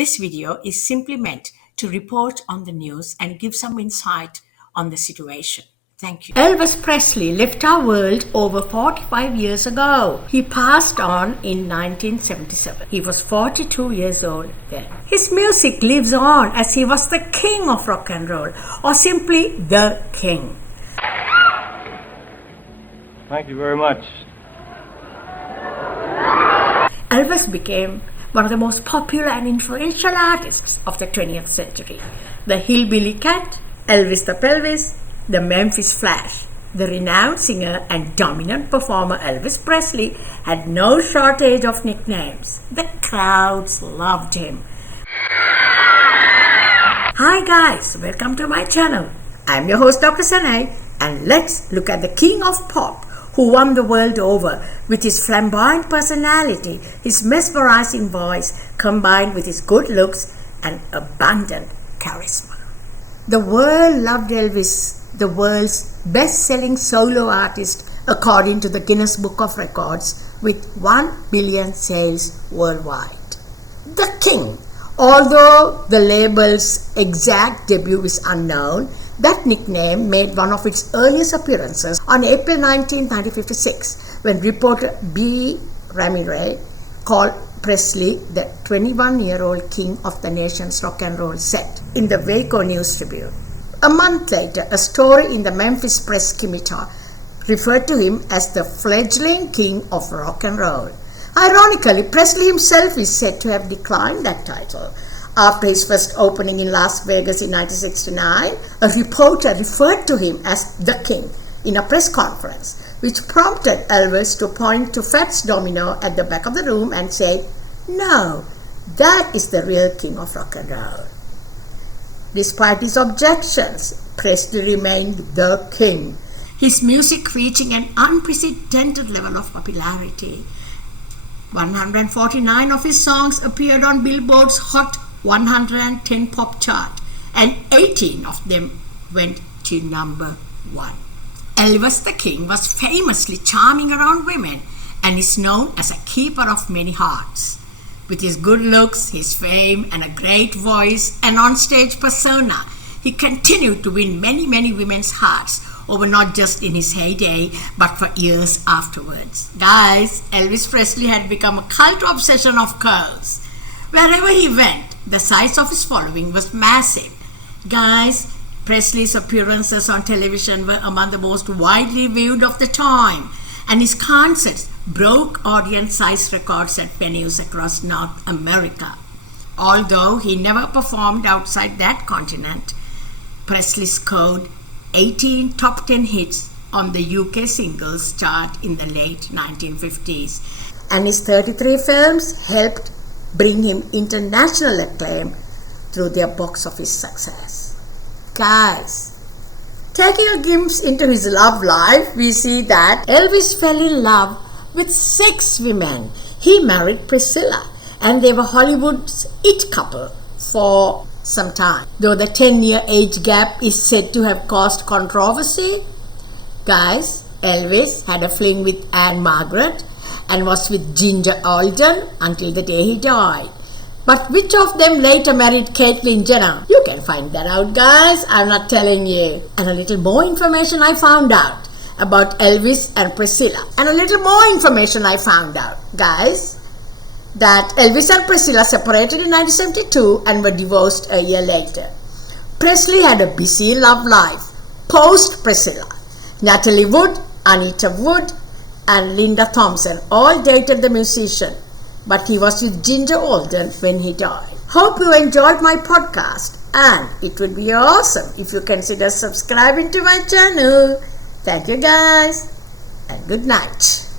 This video is simply meant to report on the news and give some insight on the situation. Thank you. Elvis Presley left our world over 45 years ago. He passed on in 1977. He was 42 years old then. His music lives on as he was the king of rock and roll, or simply the king. Thank you very much. Elvis became one of the most popular and influential artists of the 20th century. The Hillbilly Cat, Elvis the Pelvis, the Memphis Flash. The renowned singer and dominant performer Elvis Presley had no shortage of nicknames. The crowds loved him. Hi guys, welcome to my channel. I'm your host Dr. Sanay, and let's look at the king of pop who won the world over with his flamboyant personality, his mesmerizing voice, combined with his good looks and abundant charisma. The world loved Elvis, the world's best-selling solo artist according to the Guinness Book of Records, with 1 billion sales worldwide. The King. Although the label's exact debut is unknown, that nickname made one of its earliest appearances on April 19, 1956, when reporter B. Ramirez called Presley the 21-year-old king of the nation's rock and roll set in the Waco News Tribune. A month later, a story in the Memphis Press Scimitar referred to him as the fledgling king of rock and roll. Ironically, Presley himself is said to have declined that title. After his first opening in Las Vegas in 1969, a reporter referred to him as the King in a press conference, which prompted Elvis to point to Fats Domino at the back of the room and say, "No, that is the real king of rock and roll." Despite his objections, Presley remained the king, his music reaching an unprecedented level of popularity. 149 of his songs appeared on Billboard's Hot 110 pop chart, and 18 of them went to number 1. Elvis the King was famously charming around women and is known as a keeper of many hearts. With his good looks, his fame, and a great voice and on-stage persona, he continued to win many women's hearts over not just in his heyday, but for years afterwards. Guys, Elvis Presley had become a cult obsession of girls. Wherever he went, the size of his following was massive. Guys, Presley's appearances on television were among the most widely viewed of the time, and his concerts broke audience size records at venues across North America. Although he never performed outside that continent, Presley scored 18 top 10 hits on the UK singles chart in the late 1950s. And his 33 films helped bring him international acclaim through their box office success. Guys, taking a glimpse into his love life, we see that Elvis fell in love with 6 women. He married Priscilla, and they were Hollywood's it couple for some time. Though the 10-year age gap is said to have caused controversy, guys, Elvis had a fling with Anne Margaret and was with Ginger Alden until the day he died. But which of them later married Caitlyn Jenner? You can find that out, guys. I'm not telling you. And a little more information I found out about Elvis and Priscilla. And a little more information I found out, guys, that Elvis and Priscilla separated in 1972 and were divorced a year later. Presley had a busy love life post-Priscilla. Natalie Wood, Anita Wood, and Linda Thompson all dated the musician, but he was with Ginger Alden when he died. Hope you enjoyed my podcast, and it would be awesome if you consider subscribing to my channel. Thank you guys, and good night.